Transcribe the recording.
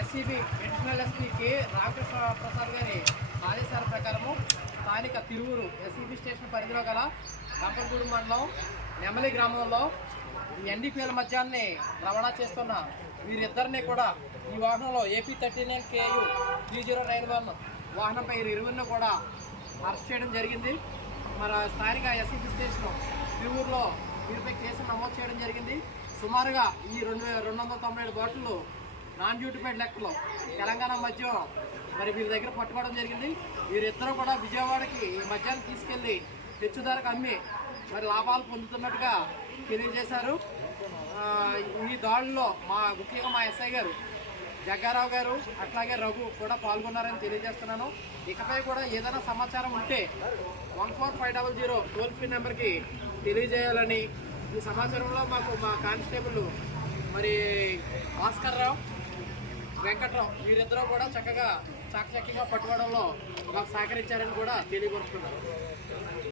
SCB additional SP K Ramakrishna Prasad గారి ఆదేశాల ప్రకారము స్థానిక తిరువురు ఎస్సీబీ స్టేషన్ పరిధిలో గల గంపలగూడు మండలం నెమలి గ్రామంలో ఎన్డీపీఎల్ మధ్యాన్ని రవాణా చేస్తున్న వీరిద్దరిని కూడా ఈ వాహనంలో ఏపీ 39 KU 3091 వాహనంపై ఇరువురిని కూడా అరెస్ట్ చేయడం జరిగింది. మన స్థానిక ఎస్సీబీ స్టేషన్ తిరువురులో వీరిపై కేసు నమోదు చేయడం జరిగింది. సుమారుగా ఈ 297 బాటిళ్ళు నాన్ డ్యూటిఫైడ్ లెక్కలో తెలంగాణ మద్యం మరి వీరి దగ్గర పట్టుకోవడం జరిగింది. వీరిద్దరూ కూడా విజయవాడకి ఈ మద్యాన్ని తీసుకెళ్లి తెచ్చుదారకు అమ్మి మరి లాభాలు పొందుతున్నట్టుగా తెలియజేశారు. ఈ దాడుల్లో ముఖ్యంగా మా ఎస్ఐ గారు జగ్గారావు గారు అట్లాగే రఘు కూడా పాల్గొన్నారని తెలియజేస్తున్నాను. ఇకపై కూడా ఏదైనా సమాచారం ఉంటే 14500 టోల్ ఫ్రీ నెంబర్కి తెలియజేయాలని, ఈ సమాచారంలో మాకు మా కానిస్టేబుల్ మరి భాస్కర్ రావు, వెంకట్రావు వీరిద్దరూ కూడా చక్కగా చాకచక్యంగా పట్టుకోవడంలో మాకు సహకరించారని కూడా తెలియపరుస్తున్నారు.